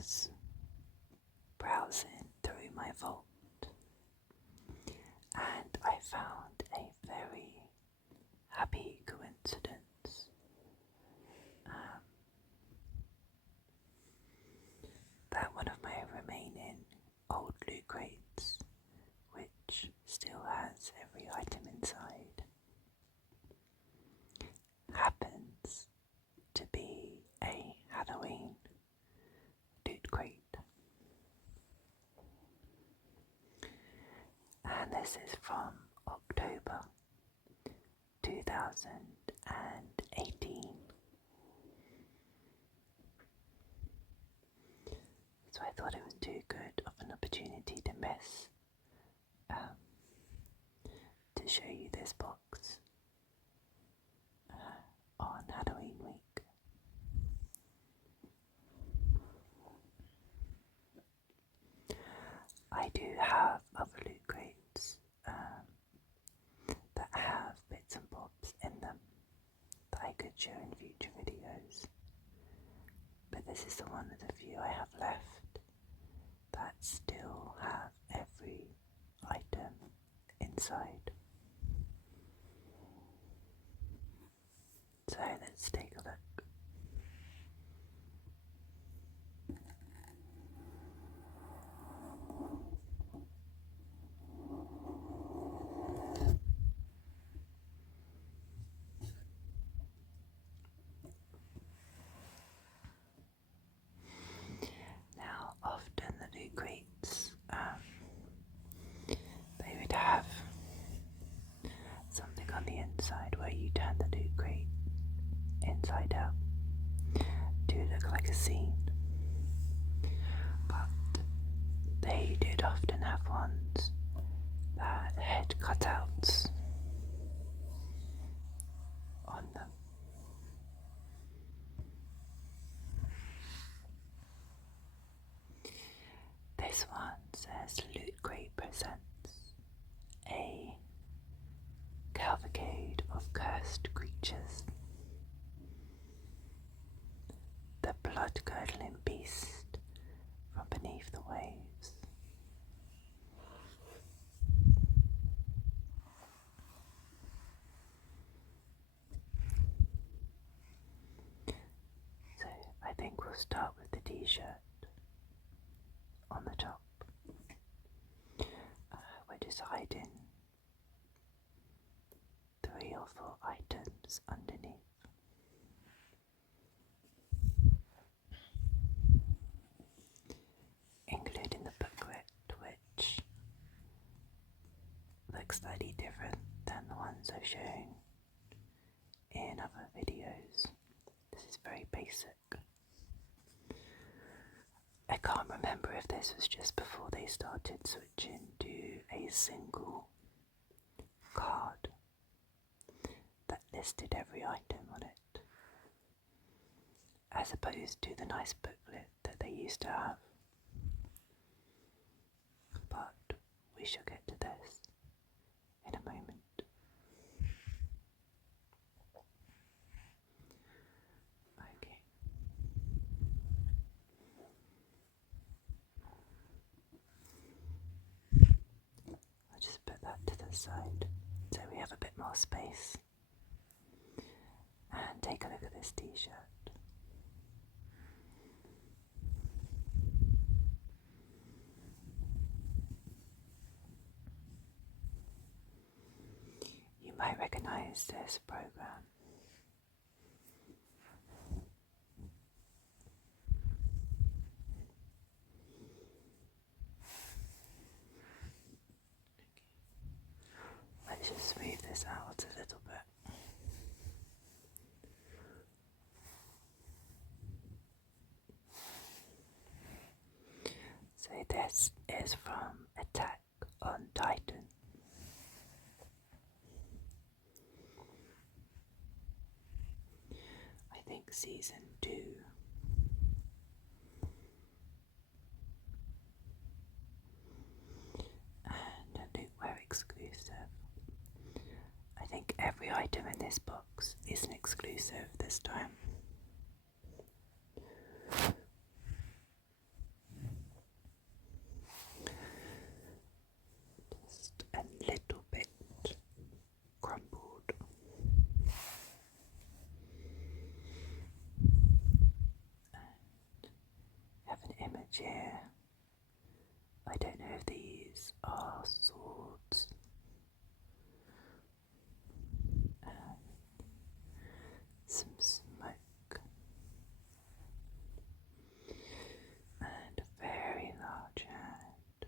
was browsing through my vault and I found a very happy coincidence. That one of my remaining old loot crates, which still has every item inside, happens to be a Halloween loot crate. And this is from October 2018. So I thought it was too good of an opportunity to miss to show you this box on Halloween week. I do have other loot crates that have bits and bobs in them that I could show in future videos, but this is the one of the few I have left that still have every item inside. So let's take a look. Now, often the loot crates, they would have something on the inside where you turn the loot crate inside out to look like a scene, but they did often have ones that had cutouts on them. This one says Lootcrate presents a cavalcade of cursed creatures. The blood-curdling beast from beneath the waves. So I think we'll start with the t-shirt on the top. We're just hiding 3 or 4 items underneath. Including the booklet, which looks slightly different than the ones I've shown in other videos. This is very basic. I can't remember if this was just before they started switching to a single card that listed every item on it, as opposed to the nice booklet that they used to have. But we shall get to this in a moment. Okay. I'll just put that to the side so we have a bit more space. And take a look at this t-shirt. You might recognize this program. Let's just smooth this out a little bit. So this is from Attack on Titan. I think season 2. And a Lootware exclusive. I think every item in this box is an exclusive this time. image here. I don't know if these are swords. And some smoke. And a very large hand.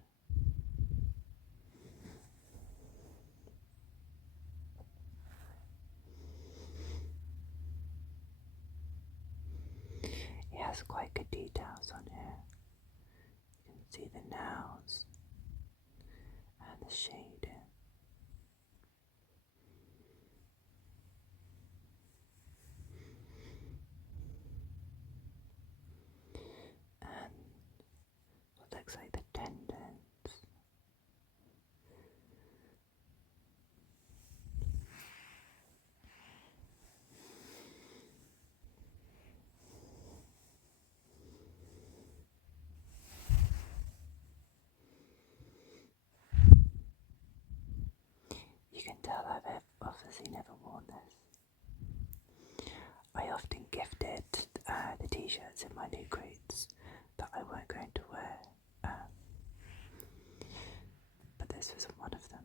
It has quite good details on here. You can see the nails and the shading. And what looks like the tendons. You can tell I've obviously never worn this. I often gifted the t-shirts in my Lootcrates that I weren't going to wear, but this wasn't one of them.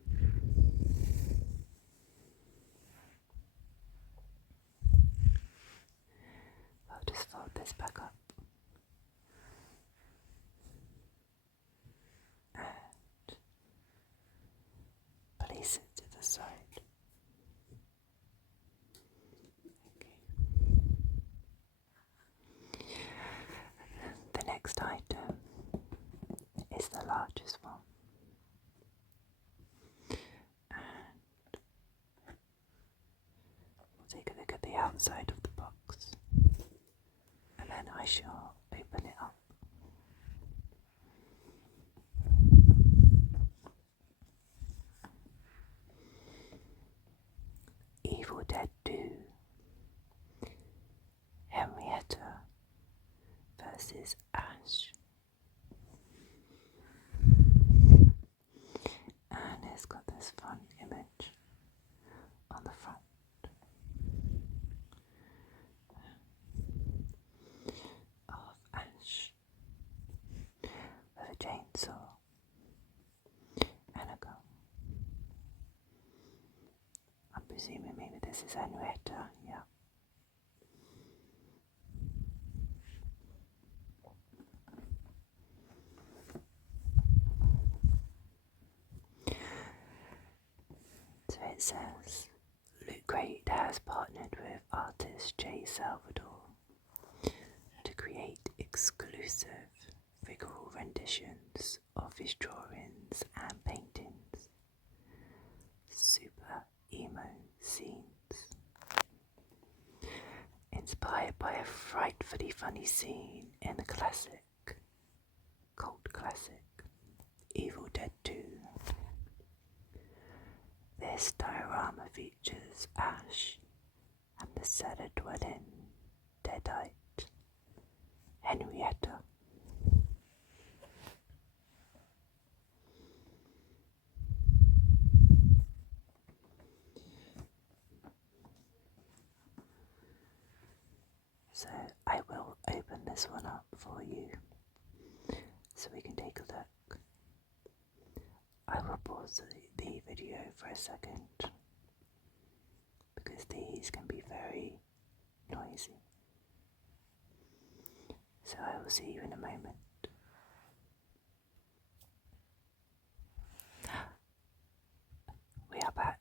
I'll just fold this back up and place it to the side. The next item is the largest one, and we'll take a look at the outside of the box, and then I shall open it up. Evil Dead 2, Henrietta versus Ash. And it's got this fun image on the front of Ash with a chainsaw and a gun. I'm presuming maybe this is Henrietta, yeah. So it says, Lootcrate has partnered with artist J. Salvador to create exclusive visual renditions of his drawings and paintings. Super emo scenes. Inspired by a frightfully funny scene in the cult classic, Evil Dead 2. This diorama features Ash and the cellar-dwelling deadite Henrietta. So I will open this one up for you so we can take a look. I will pause the video for a second because these can be very noisy. So I will see you in a moment. We are back.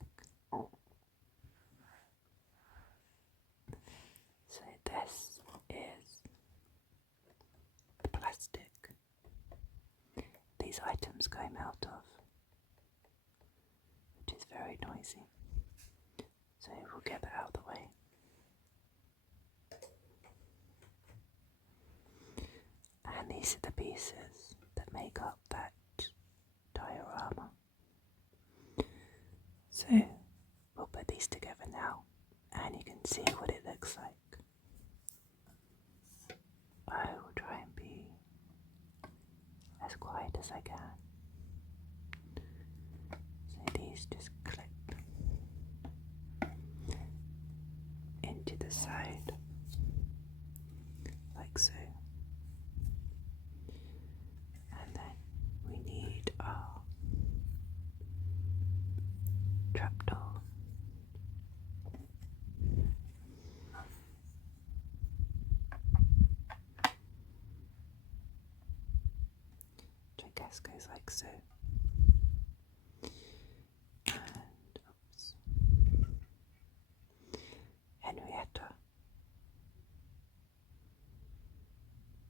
So this is the plastic these items came out of, which is very noisy. So we'll get that out of the way. And these are the pieces that make up that diorama. So we'll put these together now and you can see what it looks like. I will try and be as quiet as I can. So these just clip into the side like so. guess goes like so. And oops. Henrietta.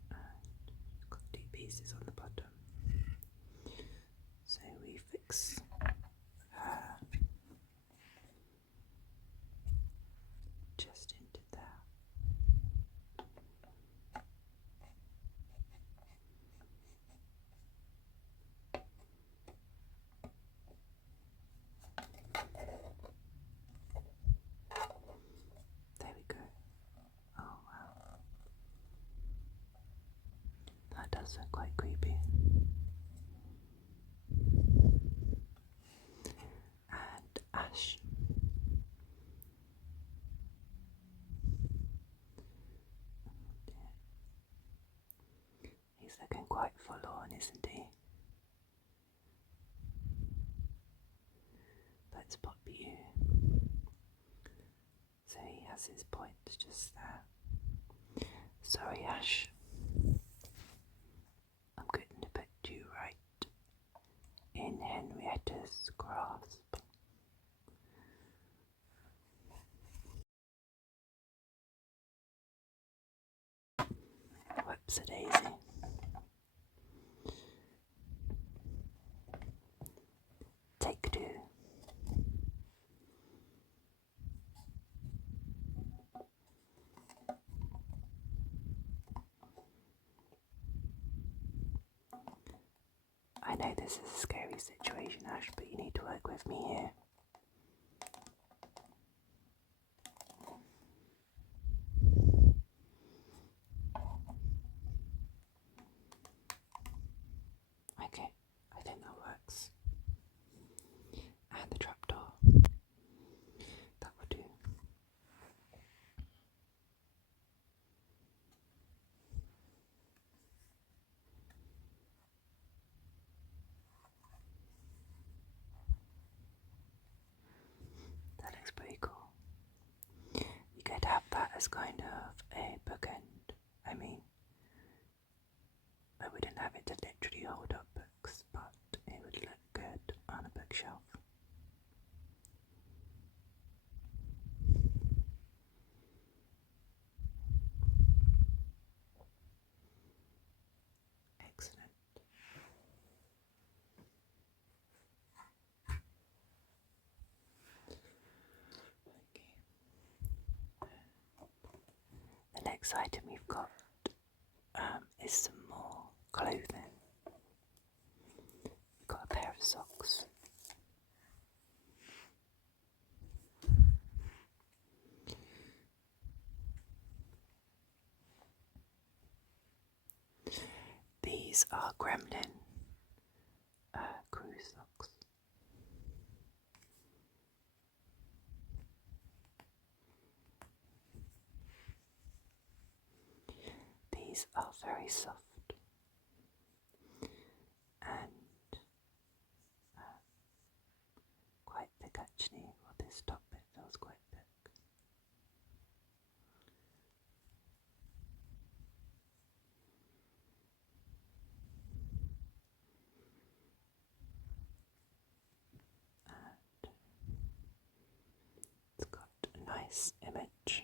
And got 2 pieces on the bottom. So we fix her just into there. There we go. Oh wow. That does look quite creepy. And Ash. He's looking quite forlorn, isn't he? Let's pop you. So he has his points just there. Sorry, Ash. I'm going to put you right in Henrietta's grasp. Whoops-a-daisy. Take 2. I know this is a scary situation, Ash, but you need to work with me here. Okay, I think that works. And the trapdoor. That will do. That looks pretty cool. You could have that as kind of a bookend. I mean, I wouldn't have it to literally hold up books, but it would look good on a bookshelf. Excellent. Okay. The next item we've got is some more clothing. We've got a pair of socks. These are Gremlin crew socks. These are very soft and quite thick actually. Well, this top bit feels quite thick. And it's got a nice image.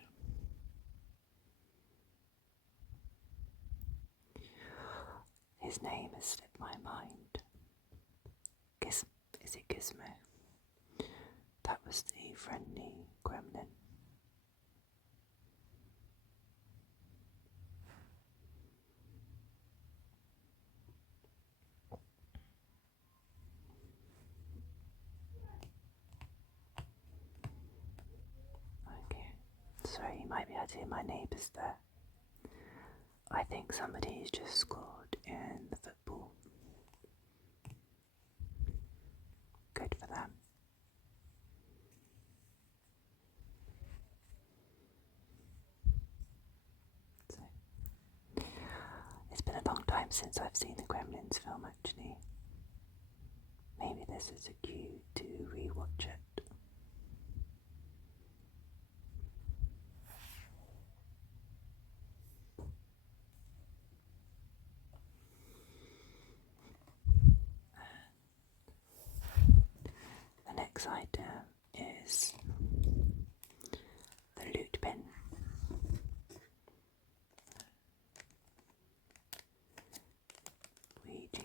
His name has slipped my mind. Is it Gizmo? That was the friendly gremlin. Okay, sorry, you might be able to hear my neighbours there. I think somebody's just scored in the football. Good for them. So, it's been a long time since I've seen the Gremlins film actually. Maybe this is a cue to rewatch it. is the loot bin. Ouija.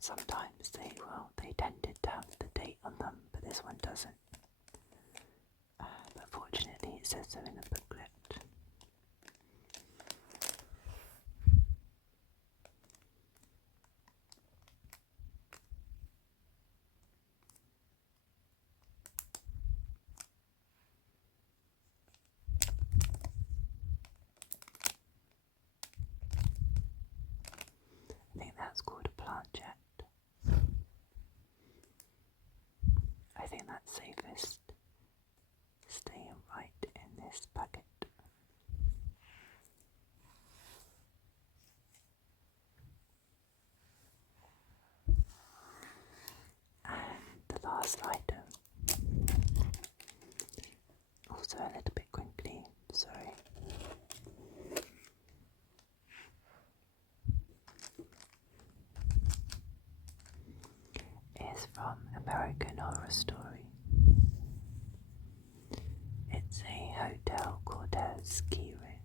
Sometimes they tended to have the date on them, but this one doesn't. But fortunately it says so in the booklet. I think that's called a planchette. I think that's safest staying right in this packet. And the last item, also a little bit crinkly, sorry. Is from American Horror Story. It's a Hotel Cortez key ring.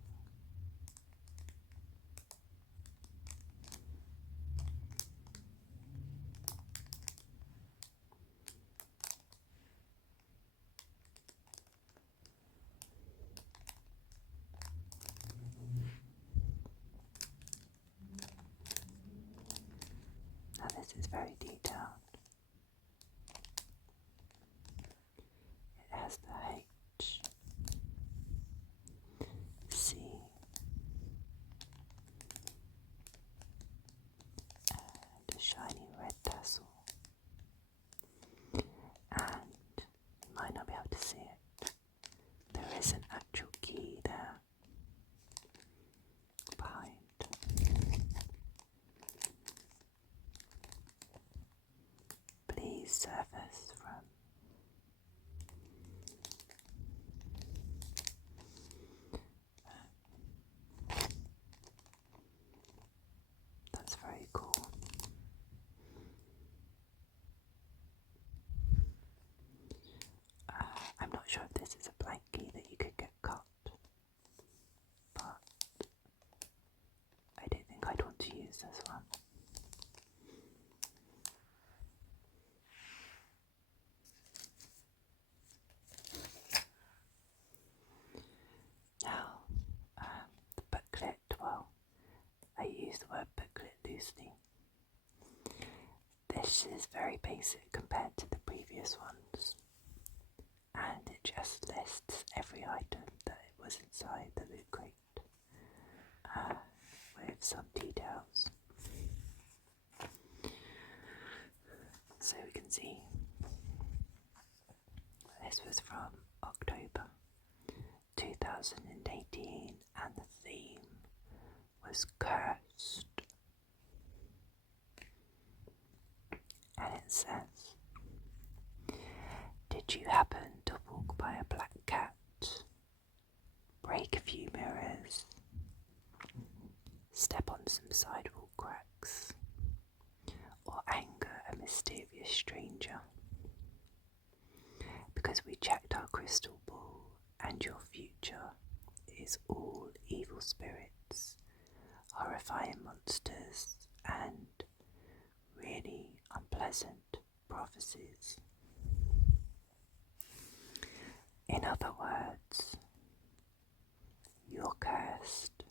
Now this is very detailed. It has the H, C, and a shiny red tassel. And you might not be able to see it. There is an actual key there behind. Please surface from. That's very cool. I'm not sure if this is a blank key that you could get cut, but I don't think I'd want to use this one. Now, the booklet, well, I use the word booklet loosely. This is very basic compared to the previous ones, and it just lists every item that was inside the loot crate with some details. So we can see this was from October 2018 and the theme was cursed. And it says, did you happen to walk by a black cat, break a few mirrors, step on some sidewalk cracks, or anger a mysterious stranger? Because we checked our crystal ball and your future is all evil spirits, horrifying monsters, and really unpleasant prophecies. In other words, you're cursed.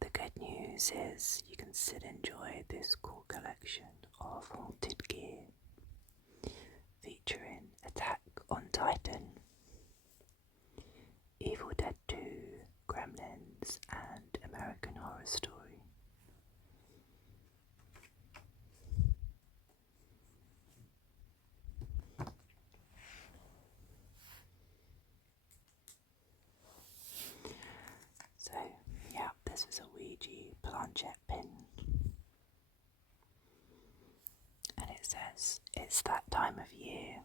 The good news is you can still enjoy this cool collection of haunted gear featuring Attack on Titan, Evil Dead 2, Gremlins, and American Horror Story. So, yeah, this is a Ouija planchette pin. And it says, it's that time of year.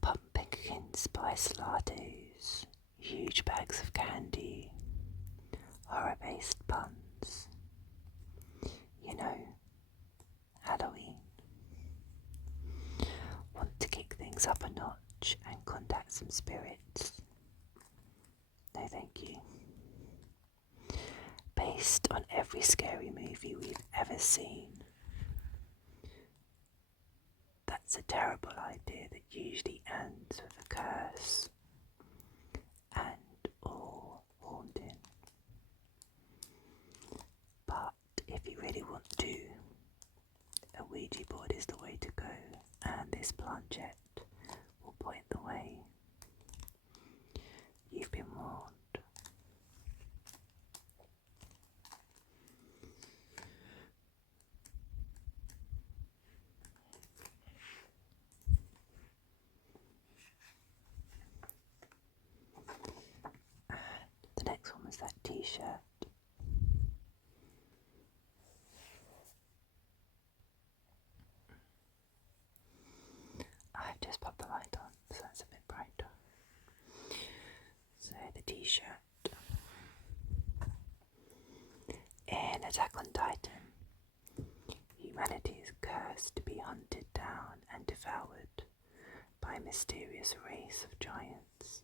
Pumpkin spice lattes, huge bags of candy, horror-based puns, You know, Halloween. Want to kick things up a notch and contact some spirits? No thank you. Based on every scary movie we've ever seen, that's a terrible idea that usually ends with a curse and or haunting. But if you really want to, a Ouija board is the way to go, and this planchette will point the way. You've been warned. The next one was that t-shirt. I've just popped the light on, so it's a bit brighter. So the t-shirt. In Attack on Titan, humanity is cursed to be hunted down and devoured by a mysterious race of giants.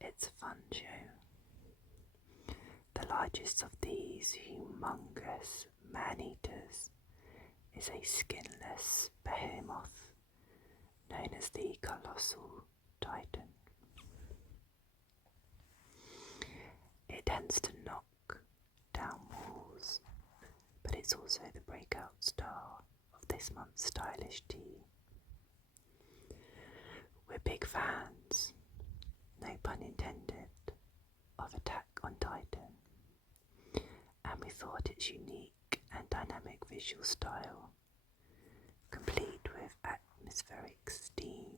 It's a fun show. The largest of these humongous man-eaters is a skinless behemoth known as the Colossal Titan. It tends to knock down walls, but it's also the breakout star of this month's stylish tee. We're big fans, no pun intended, of Attack on Titan, and we thought its unique and dynamic visual style, complete with atmospheric steam.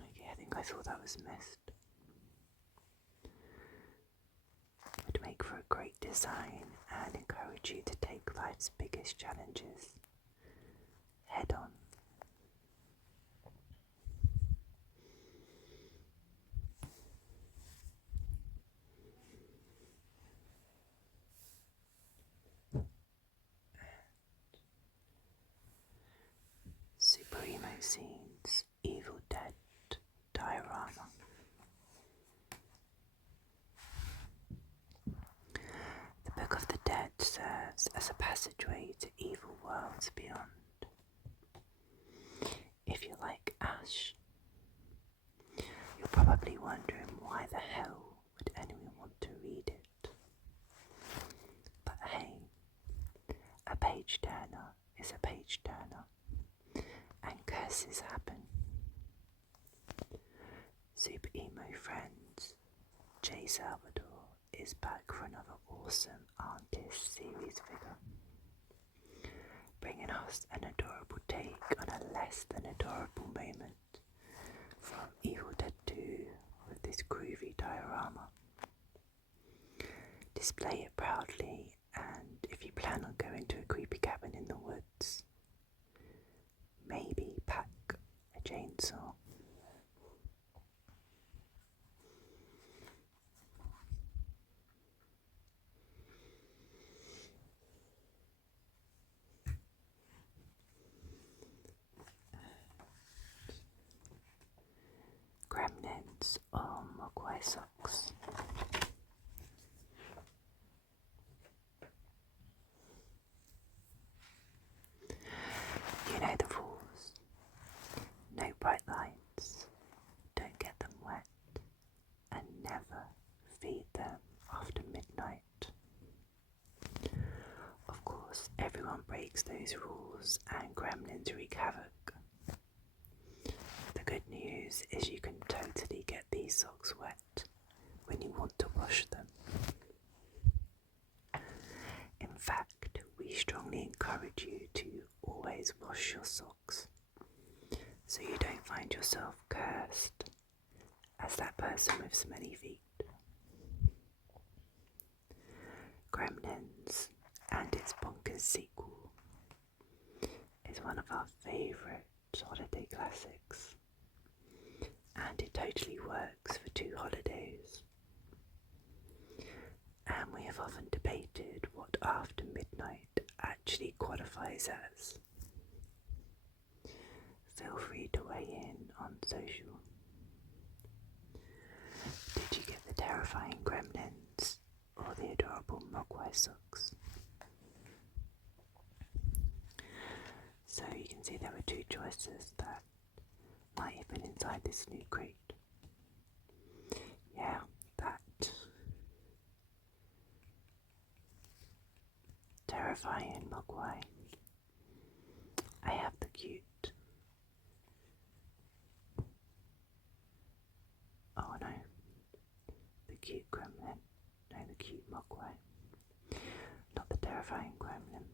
Okay, I think I thought that was missed. Would make for a great design and encourage you to take life's biggest challenges head on. Super emo scenes, Evil Dead, Diarama. The Book of the Dead serves as a passageway to evil worlds beyond. If you like Ash, you're probably wondering why the hell would anyone want to read it. But hey, a page turner is a page turner, and curses happen. Super emo friends, J Salvador is back for another awesome Artist series figure, bringing us an adorable take on a less than adorable moment from Evil Dead 2 with this groovy diorama. Display it proudly, and if you plan on going to a creepy cabin in the woods, maybe pack a chainsaw. Gremlins Socks. You know the rules. No bright lights, don't get them wet, and never feed them after midnight. Of course, everyone breaks those rules and gremlins wreak havoc. The good news is you can totally get these socks wet when you want to wash them. In fact, we strongly encourage you to always wash your socks so you don't find yourself cursed as that person with smelly feet. Gremlins and its bonkers sequel is one of our favourite holiday classics, and it totally works for 2 holidays. And we have often debated what after midnight actually qualifies as. Feel free to weigh in on social. Did you get the terrifying gremlins or the adorable Mogwai socks? So you can see there were two choices that might have been inside this Lootcrate. Yeah, that terrifying Mogwai. I have the cute. Oh no, the cute gremlin. No, the cute Mogwai. Not the terrifying gremlin.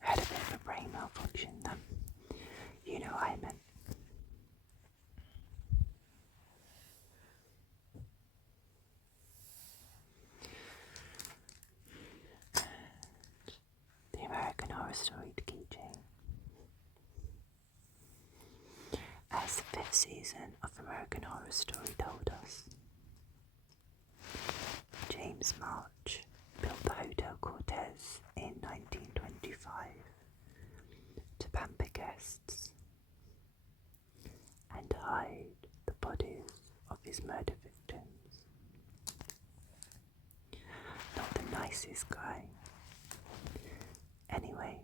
Had a bit of a brain malfunction then. You know what I meant. The American Horror Story keychain. As the 5th season of American Horror Story told us, James March built the Hotel Cortez in 1925 to pamper guests and hide the bodies of his murder victims. Not the nicest guy. Anyway,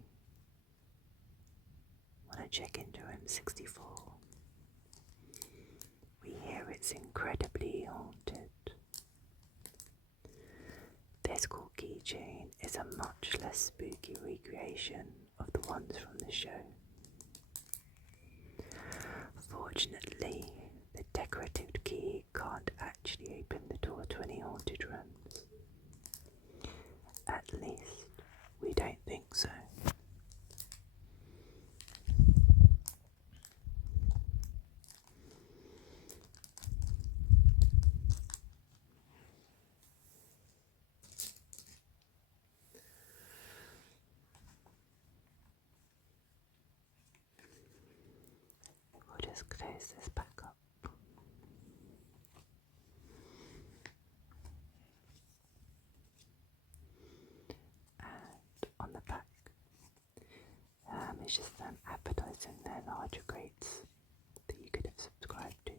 when I check into room 64, we hear it's incredibly haunted. This cool keychain is a much less spooky recreation of the ones from the show. Fortunately, the decorative key can't actually open the door to any haunted rooms. At least, we don't think so. We'll just close this back up. And on the back, it's just them advertising their larger crates that you could have subscribed to.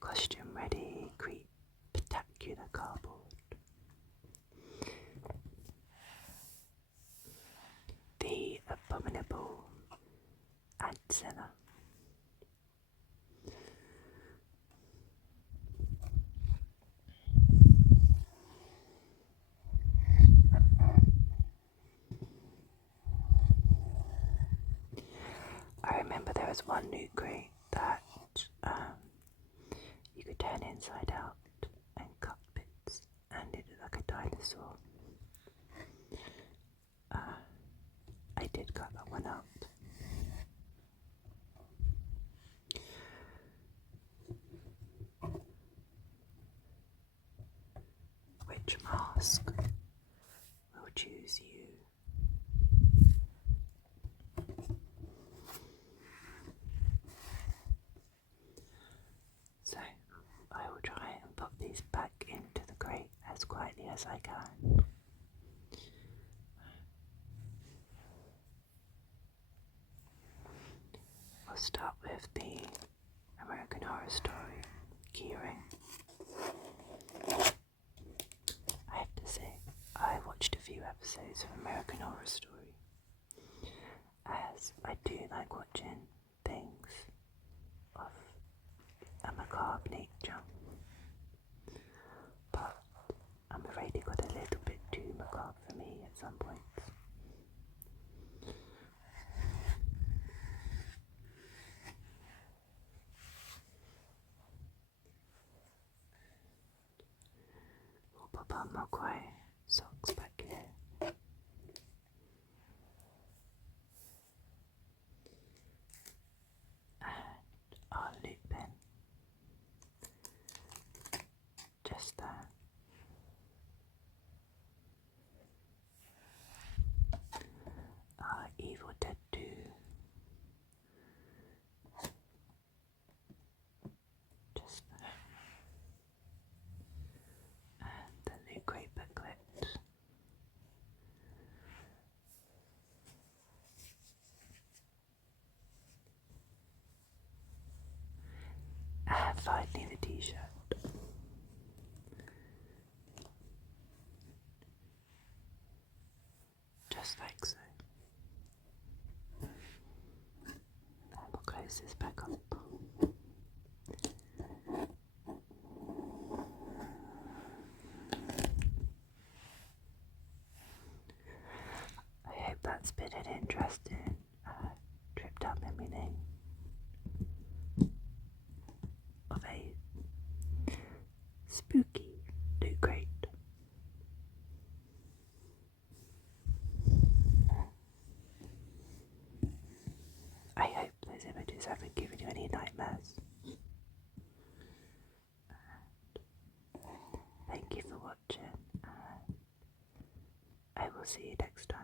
Costume ready, spectacular cardboard. The abominable Antenna. I remember there was one Lootcrate that you could turn inside out and cut bits, and it looked like a dinosaur. I did cut that one out. Which mask will choose you? So, I will try and put these back into the crate as quietly as I can. We'll start with the American Horror Story keyring. I have to say, I watched a few episodes of American Horror Story, as I do like watching things of a macabre nature, but I'm afraid it got a little bit too macabre for me at some points. We'll pop our Mogwai socks back here. And our loop pen just there. And finally the t-shirt. Just like so. And we'll close this back up. I hope that's been an interesting trip down memory lane of a spooky loot crate. I hope those images haven't given you any nightmares. And thank you for watching, and I will see you next time.